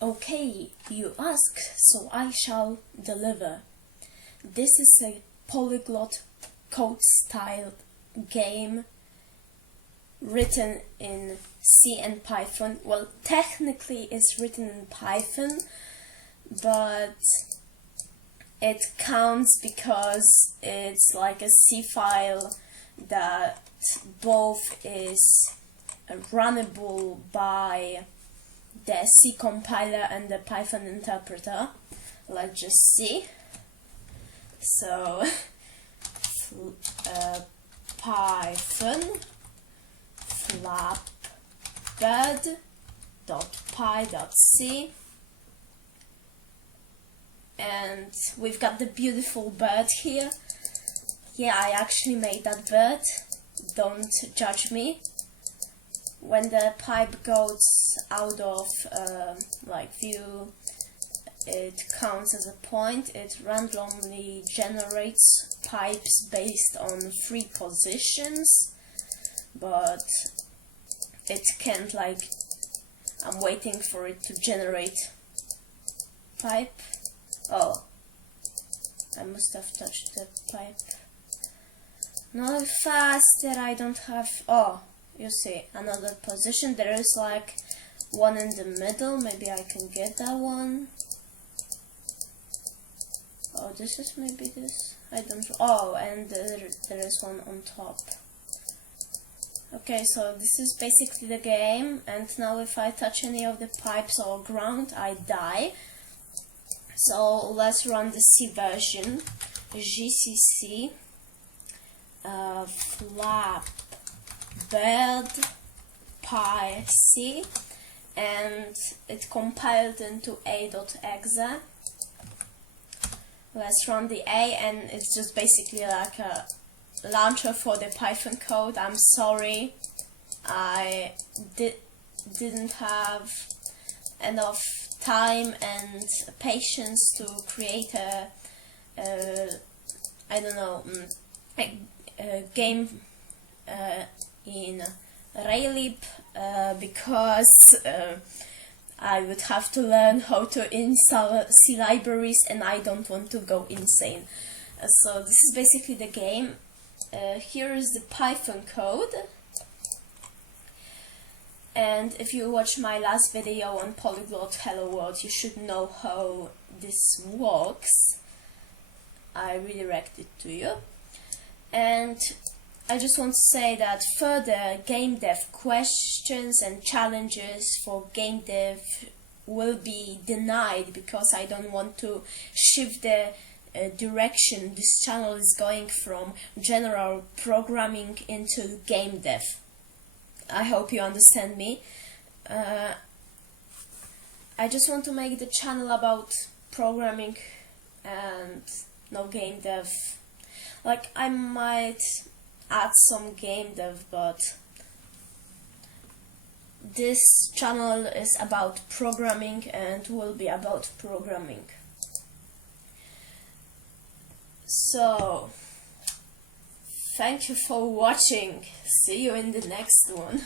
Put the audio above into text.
Okay, you ask, so I shall deliver. This is a polyglot code style game written in C and Python. Well, technically it's written in Python, but it counts because it's like a C file that both is runnable by the C compiler and the Python interpreter. Let's just see. So Python flatbird.py.c, and we've got the beautiful bird here. Yeah, I actually made that bird, don't judge me. When the pipe goes out of view, it counts as a point. It randomly generates pipes based on 3 positions, but it can't, I'm waiting for it to generate pipe. Oh, I must have touched the pipe. No, faster, I don't have, oh, you see, another position. There is one in the middle, maybe I can get that one. Oh, this is maybe this, I don't, oh, and there is one on top. Okay, so this is basically the game, and now if I touch any of the pipes or ground, I die. So let's run the C version, gcc flatbird.py.c, and it compiled into a.exe. Let's run the A, and it's just basically like a launcher for the Python code. I'm sorry, I didn't have enough time and patience to create a game in Raylib because I would have to learn how to install C libraries, and I don't want to go insane. So this is basically the game. Here is the Python code, and if you watch my last video on Polyglot Hello World, you should know how this works. I redirect it to you. And I just want to say that further game dev questions and challenges for game dev will be denied, because I don't want to shift the direction this channel is going from general programming into game dev. I hope you understand me. I just want to make the channel about programming and no game dev. I might add some game dev, but this channel is about programming and will be about programming. So, thank you for watching. See you in the next one.